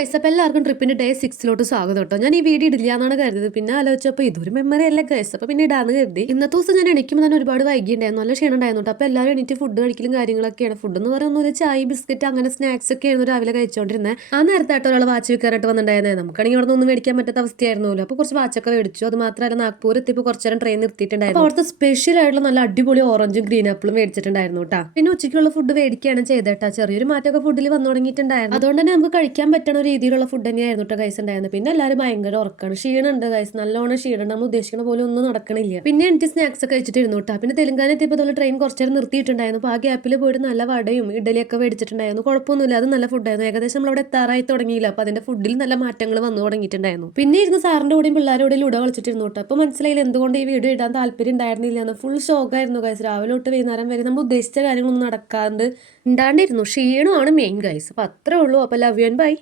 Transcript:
Guys അപ്പോൾ എല്ലാവർക്കും ട്രിപ്പിന്റെ day 6 സ്വാഗതം കേട്ടോ. ഞാൻ ഈ വീഡിയോ ഇടില്ല എന്നാണ് കരുതിയത്. പിന്നെ ആലോചിച്ചപ്പോൾ ഇതൊരു മെമ്മറി അല്ല ഗൈസ്, അപ്പോൾ പിന്നെ ഇടാന്ന് കരുതി. ഇന്നത്തെ ദിവസം ഞാൻ എണീക്കുമ്പോൾ തന്നെ ഒരുപാട് വൈകിണ്ടായിരുന്നു, നല്ല ക്ഷീണം ഉണ്ടായിരുന്നു കേട്ടോ. അപ്പോൾ എല്ലാവരും എണീറ്റ് ഫുഡ് കഴിക്കലും കാര്യങ്ങളൊക്കെയാണ്. ഫുഡ് എന്ന് പറയുന്നത് ഒരു ചായ ബിസ്ക്കറ്റ് അങ്ങനെ സ്നാക്സ് ഒക്കെ ആയിരുന്നു രാവിലെ കഴിച്ചുകൊണ്ടിരുന്നത്. ആ നേരത്തായിട്ട് ഒരാൾ വാച്ച് വെക്കാനായിട്ട് വന്നിട്ടുണ്ടായിരുന്നത്. നമുക്കാണെങ്കിൽ അവിടെ ഒന്നും മേടിക്കാൻ പറ്റാത്ത അവസ്ഥയായിരുന്നല്ലോ. അപ്പോൾ കുറച്ച് വാച്ചൊക്കെ മേടിച്ചു. അത് മാത്രമല്ല നാഗ്പൂർ എത്തിയപ്പോൾ കുറച്ച് നേരം ട്രെയിൻ നിർത്തിയിട്ടുണ്ടായിരുന്നു. അപ്പോൾ അവിടുത്തെ സ്പെഷ്യൽ ആയിട്ടുള്ള നല്ല അടിപൊളി ഓറഞ്ചും ഗ്രീൻ ആപ്പിളും മേടിച്ചിട്ടുണ്ടായിരുന്നു കേട്ടോ. പിന്നെ ഉച്ചയ്ക്കുള്ള ഫുഡ് മേടിക്കുകയാണ് ചെയ്തേട്ടാ. ചെറിയൊരു മാറ്റമൊക്കെ ഫുഡിൽ വന്നു തുടങ്ങിയിട്ടുണ്ടായിരുന്നു. അതുകൊണ്ട് തന്നെ നമുക്ക് കഴിക്കാൻ പറ്റണ രീതിയിലുള്ള ഫുഡ് തന്നെയായിരുന്നു കേട്ടോ ഗൈസ് ഉണ്ടായിരുന്നത്. പിന്നെ എല്ലാവരും ഭയങ്കര ഉറക്കാണ്, ക്ഷീണുണ്ട് ഗൈസ്, നല്ലോണം ക്ഷീണം, നമ്മൾ ഉദ്ദേശിക്കുന്ന പോലെ ഒന്നും നടക്കണില്ല. പിന്നെ എനിക്ക് സ്നാക്സ് ഒക്കെ കഴിച്ചിട്ടിരുന്നു കേട്ടോ. പിന്നെ തെലുങ്കാന എത്തിയപ്പോൾ ട്രെയിൻ കുറച്ച് നേരം നിർത്തിയിട്ടുണ്ടായിരുന്നു. അപ്പോൾ ആ ഗ്യാപ്പിൽ പോയിട്ട് നല്ല വടയും ഇഡലിയൊക്കെ മേടിച്ചിട്ടുണ്ടായിരുന്നു. കുഴപ്പമൊന്നുമില്ല, അത് നല്ല ഫുഡായിരുന്നു. ഏകദേശം നമ്മളവിടെ എത്താറായി തുടങ്ങിയില്ല. അപ്പോൾ അതിന്റെ ഫുഡിൽ നല്ല മാറ്റങ്ങൾ വന്നു തുടങ്ങിയിട്ടുണ്ടായിരുന്നു. പിന്നെ ഇരുന്ന് സാറിന്റെ കൂടെയും പിള്ളേരോടെയും ലുഡോ കളിച്ചിട്ടിരുന്നു കേട്ടോ. അപ്പോൾ മനസ്സിലായില്ല എന്തുകൊണ്ട് ഈ വീഡിയോ ഇടാൻ താല്പര്യം ഉണ്ടായിരുന്നില്ല എന്ന്. Full ഷോക്കായിരുന്നു guys. രാവിലെ തൊട്ട് വൈകുന്നേരം വരെ നമ്മൾ ഉദ്ദേശിച്ച കാര്യങ്ങളൊന്നും നടക്കാണ്ട് ഉണ്ടാണ്ടിരുന്നു. ക്ഷീണമാണ് മെയിൻ ഗൈസ്. അപ്പോൾ അത്രേ ഉള്ളൂ. അപ്പോൾ ലവ് യു ആൻഡ് ബൈ.